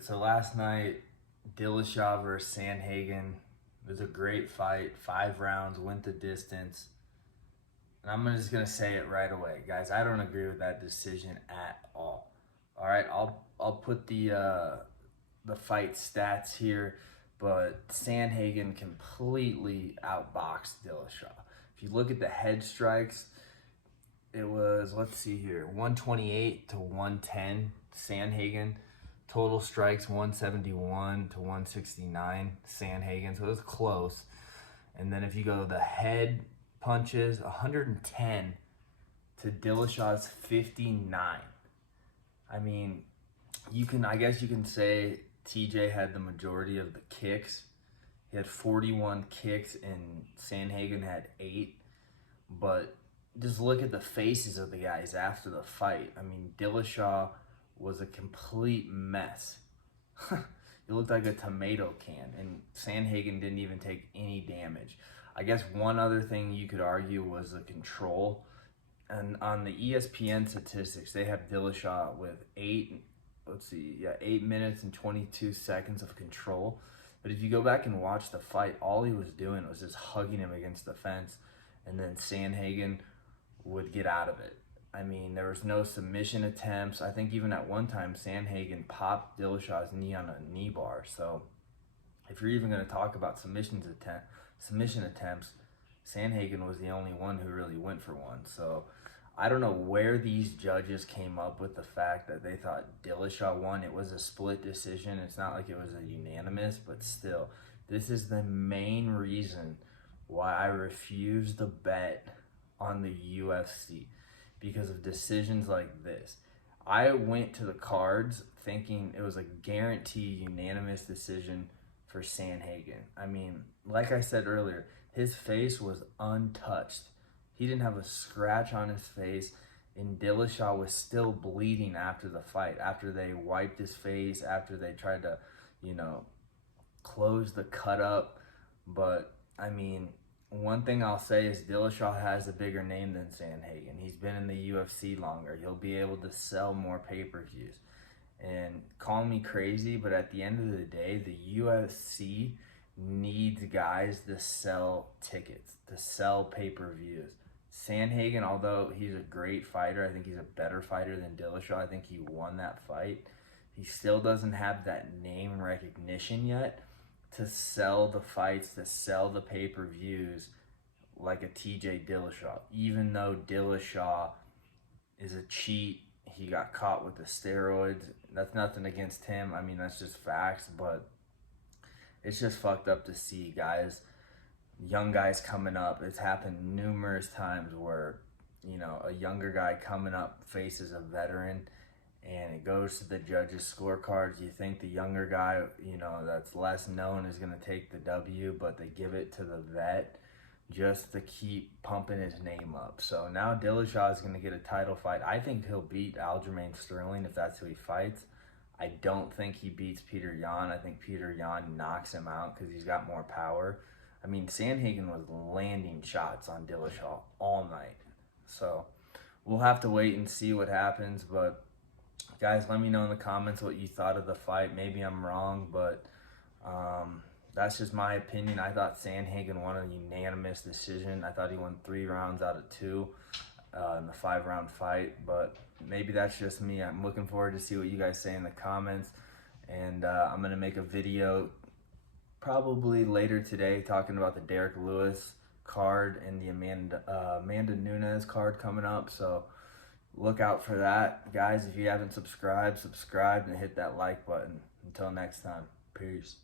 So last night, Dillashaw versus Sandhagen. It was a great fight. 5 rounds, went the distance. And I'm just gonna say it right away, guys. I don't agree with that decision at all. All right, I'll put the fight stats here, but Sandhagen completely outboxed Dillashaw. If you look at the head strikes, it was, let's see here, 128 to 110 Sandhagen. Total strikes 171 to 169 Sandhagen, so it was close. And then if you go the head punches, 110 to Dillashaw's 59. I mean, I guess you can say TJ had the majority of the kicks. He had 41 kicks and Sandhagen had 8. But just look at the faces of the guys after the fight. I mean, Dillashaw was a complete mess. He looked like a tomato can, and Sandhagen didn't even take any damage. I guess one other thing you could argue was the control. And on the ESPN statistics, they have Dillashaw with 8 minutes and 22 seconds of control. But if you go back and watch the fight, all he was doing was just hugging him against the fence, and then Sandhagen would get out of it. I mean, there was no submission attempts. I think even at one time, Sandhagen popped Dillashaw's knee on a knee bar. So if you're even going to talk about submission attempts, Sandhagen was the only one who really went for one. So I don't know where these judges came up with the fact that they thought Dillashaw won. It was a split decision. It's not like it was a unanimous, but still, this is the main reason why I refuse to bet on the UFC, because of decisions like this. I went to the cards thinking it was a guaranteed unanimous decision for Sandhagen. I mean, like I said earlier, his face was untouched. He didn't have a scratch on his face, and Dillashaw was still bleeding after the fight, after they wiped his face, after they tried to, close the cut up. But, I mean, one thing I'll say is Dillashaw has a bigger name than Sandhagen. He's been in the UFC longer. He'll be able to sell more pay-per-views. And call me crazy, but at the end of the day, the UFC needs guys to sell tickets, to sell pay-per-views. Sandhagen, although he's a great fighter, I think he's a better fighter than Dillashaw. I think he won that fight. He still doesn't have that name recognition yet to sell the fights, to sell the pay-per-views like a TJ Dillashaw. Even though Dillashaw is a cheat, he got caught with the steroids. That's nothing against him. I mean, that's just facts, but it's just fucked up to see young guys coming up. It's happened numerous times where, a younger guy coming up faces a veteran, and it goes to the judges' scorecards. You think the younger guy, that's less known is going to take the W, but they give it to the vet just to keep pumping his name up. So now Dillashaw is going to get a title fight. I think he'll beat Aljamain Sterling if that's who he fights. I don't think he beats Peter Yan. I think Peter Yan knocks him out because he's got more power. I mean, Sandhagen was landing shots on Dillashaw all night. So we'll have to wait and see what happens, but guys, let me know in the comments what you thought of the fight. Maybe I'm wrong, but that's just my opinion. I thought Sandhagen won a unanimous decision. I thought he won 3 rounds out of 2 in the 5-round fight, but maybe that's just me. I'm looking forward to see what you guys say in the comments, and I'm going to make a video probably later today talking about the Derek Lewis card and the Amanda Nunes card coming up. So look out for that. Guys, if you haven't subscribed and hit that like button. Until next time, peace.